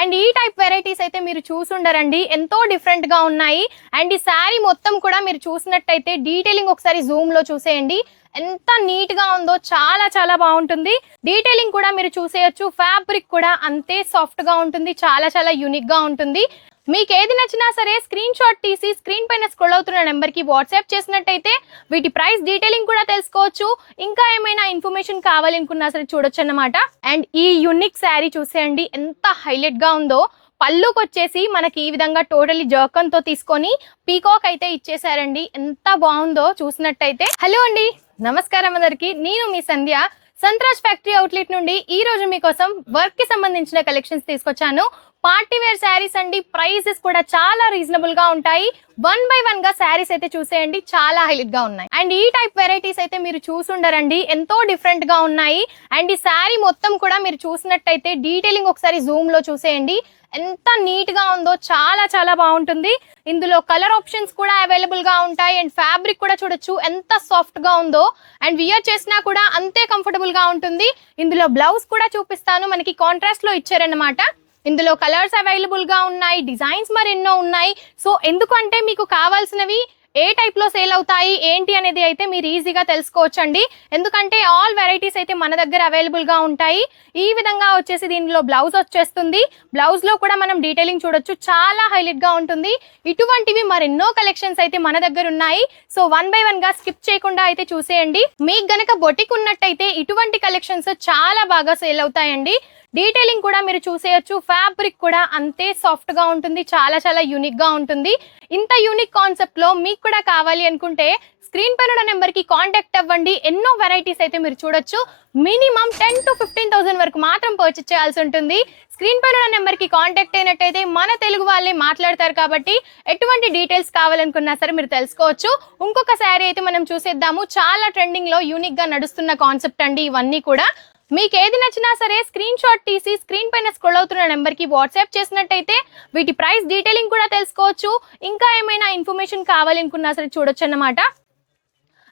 And ఈ type varieties అయితే మీరు చూసుండరండి, ఎంతో డిఫరెంట్ గా ఉన్నాయి. అండ్ ఈ శారీ మొత్తం కూడా మీరు చూసినట్టయితే డీటెయిలింగ్ ఒకసారి జూమ్ లో చూసేయండి. ఎంత నీట్ గా ఉందో, చాలా చాలా బాగుంటుంది. డీటెయిలింగ్ కూడా మీరు చూసేయొచ్చు. ఫ్యాబ్రిక్ కూడా అంతే సాఫ్ట్ గా ఉంటుంది, చాలా చాలా యూనిక్ గా ఉంటుంది. మీకు ఏది నచ్చినా సరే స్క్రీన్ షాట్ తీసి స్క్రీన్ పైన స్క్రోల్ అవుతున్న నెంబర్ కి వాట్సాప్ చేసినట్టయితే వీటి ప్రైస్ డీటెయిలింగ్ కూడా తెలుసుకోవచ్చు. ఇంకా ఏమైనా ఇన్ఫర్మేషన్ కావాలనుకున్నా సరే చూడొచ్చు అన్నమాట. అండ్ ఈ యూనిక్ శారీ చూసేయండి, ఎంత హైలైట్ గా ఉందో. పళ్ళుకి వచ్చేసి మనకి ఈ విధంగా టోటలీ జర్కన్ తో తీసుకొని పీకాక్ అయితే ఇచ్చేసారండి. ఎంత బాగుందో చూసినట్టయితే. హలో అండి, నమస్కారం అందరికి. నేను మీ సంధ్య, సంతరాజ్ ఫ్యాక్టరీ అవుట్లెట్ నుండి ఈ రోజు మీకోసం వర్క్ కి సంబంధించిన కలెక్షన్స్ తీసుకొచ్చాను. పార్టీ వేర్ శారీస్ అండి. ప్రైసెస్ కూడా చాలా రీజనబుల్ గా ఉంటాయి. 1 by 1 గా శారీస్ అయితే చూసేయండి, చాలా హైలైట్ గా ఉన్నాయి. అండ్ ఈ టైప్ వెరైటీస్ అయితే మీరు చూసుండరండి, ఎంతో డిఫరెంట్ గా ఉన్నాయి. అండ్ ఈ శారీ మొత్తం కూడా మీరు చూసినట్టయితే డీటెయిలింగ్ ఒకసారి జూమ్ లో చూసేయండి. ఎంత నీట్ గా ఉందో, చాలా చాలా బాగుంటుంది. ఇందులో కలర్ ఆప్షన్స్ కూడా అవైలబుల్ గా ఉంటాయి. అండ్ ఫ్యాబ్రిక్ కూడా చూడొచ్చు ఎంత సాఫ్ట్ గా ఉందో. అండ్ వియర్ చేసినా కూడా అంతే కంఫర్టబుల్ గా ఉంటుంది. ఇందులో బ్లౌజ్ కూడా చూపిస్తాను, మనకి కాంట్రాస్ట్ లో ఇచ్చారన్నమాట. ఇందులో కలర్స్ అవైలబుల్ గా ఉన్నాయి, డిజైన్స్ మరెన్నో ఉన్నాయి. సో ఎందుకంటే మీకు కావాల్సినవి ఏ టైప్ లో సేల్ అవుతాయి ఏంటి అనేది అయితే మీరు ఈజీగా తెలుసుకోవచ్చండి. ఎందుకంటే ఆల్ వెరైటీస్ అయితే మన దగ్గర అవైలబుల్ గా ఉంటాయి. ఈ విధంగా వచ్చేసి దీనిలో బ్లౌజ్ వచ్చేస్తుంది. బ్లౌజ్ లో కూడా మనం డీటెయిలింగ్ చూడొచ్చు, చాలా హైలైట్ గా ఉంటుంది. ఇటువంటివి మరెన్నో కలెక్షన్స్ అయితే మన దగ్గర ఉన్నాయి. సో 1 by 1 గా స్కిప్ చేయకుండా అయితే చూసేయండి. మీకు గనక బొటిక్ ఉన్నట్టయితే ఇటువంటి కలెక్షన్స్ చాలా బాగా సేల్ అవుతాయండి. డీటెయిలింగ్ కూడా మీరు చూసేయొచ్చు. ఫ్యాబ్రిక్ కూడా అంతే సాఫ్ట్ గా ఉంటుంది, చాలా చాలా యూనిక్ గా ఉంటుంది. ఇంత యూనిక్ కాన్సెప్ట్ లో మీకు కూడా కావాలి అనుకుంటే స్క్రీన్ పైన ఉన్న నెంబర్ కి కాంటాక్ట్ అవ్వండి. ఎన్నో వెరైటీస్ అయితే మీరు చూడొచ్చు. మినిమం 10 to 15,000 వరకు మాత్రం పర్చేస్ చేయాల్సి ఉంటుంది. స్క్రీన్ పైన ఉన్న నెంబర్ కి కాంటాక్ట్ అయినట్టయితే మన తెలుగు వాళ్ళే మాట్లాడతారు కాబట్టి ఎటువంటి డీటెయిల్స్ కావాలనుకున్నా సరే మీరు తెలుసుకోవచ్చు. ఇంకొక శారీ అయితే మనం చూసేద్దాము. చాలా ట్రెండింగ్ లో యూనిక్ గా నడుస్తున్న కాన్సెప్ట్ అండి ఇవన్నీ కూడా. మీకు ఏది నచ్చినా సరే స్క్రీన్ షాట్ తీసి స్క్రీన్ పైన స్క్రోల్ అవుతున్న నెంబర్ కి వాట్సాప్ చేసినట్టయితే వీటి ప్రైస్ డీటెయిలింగ్ కూడా తెలుసుకోవచ్చు. ఇంకా ఏమైనా ఇన్ఫర్మేషన్ కావాలనుకున్నా సరే చూడొచ్చు అన్నమాట.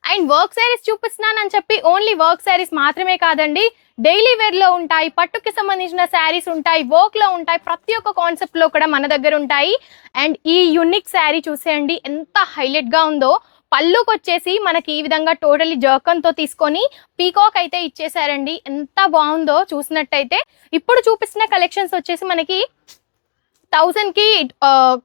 అండ్ వర్క్ శారీస్ చూపిస్తున్నానని చెప్పి ఓన్లీ వర్క్ శారీస్ మాత్రమే కాదండి, డైలీ వేర్ లో ఉంటాయి, పట్టుకి సంబంధించిన శారీస్ ఉంటాయి, వర్క్ లో ఉంటాయి. ప్రతి ఒక్క కాన్సెప్ట్ లో కూడా మన దగ్గర ఉంటాయి. అండ్ ఈ యూనిక్ శారీ చూసేయండి, ఎంత హైలైట్ గా ఉందో. పళ్ళుకి వచ్చేసి మనకి ఈ విధంగా టోటలీ జర్కన్ తో తీసుకొని పీకాక్ అయితే ఇచ్చేసారండి. ఎంత బాగుందో చూసినట్టయితే. ఇప్పుడు చూపిస్తున్న కలెక్షన్స్ వచ్చేసి మనకి 1000 కి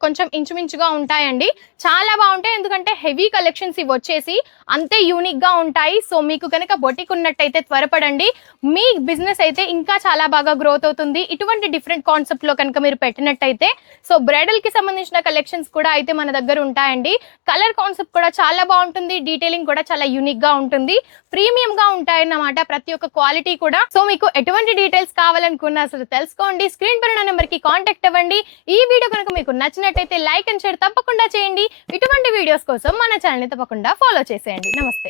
కొంచెం ఇంచుమించుగా ఉంటాయండి. చాలా బాగుంటాయి, ఎందుకంటే హెవీ కలెక్షన్స్ ఇవి వచ్చేసి అంతే యూనిక్ గా ఉంటాయి. సో మీకు కనుక బొటిక్ ఉన్నట్టయితే త్వరపడండి, మీ బిజినెస్ అయితే ఇంకా చాలా బాగా గ్రోత్ అవుతుంది. ఇటువంటి డిఫరెంట్ కాన్సెప్ట్ లో కనుక మీరు పెట్టినట్టయితే. సో బ్రైడల్ కి సంబంధించిన కలెక్షన్స్ కూడా అయితే మన దగ్గర ఉంటాయండి. కలర్ కాన్సెప్ట్ కూడా చాలా బాగుంటుంది, డీటెయిలింగ్ కూడా చాలా యూనిక్ గా ఉంటుంది, ప్రీమియం గా ఉంటాయన్నమాట ప్రతి ఒక్క క్వాలిటీ కూడా. సో మీకు ఎటువంటి డీటెయిల్స్ కావాలనుకున్నా సరే తెలుసుకోండి. స్క్రీన్ పైన నెంబర్ కి కాంటాక్ట్ అవ్వండి. ఈ వీడియో కనుక మీకు నచ్చినట్టయితే లైక్ అండ్ షేర్ తప్పకుండా చేయండి. ఇటువంటి వీడియోస్ కోసం మన ఛానల్ ని తప్పకుండా ఫాలో చేసేయండి. నమస్తే.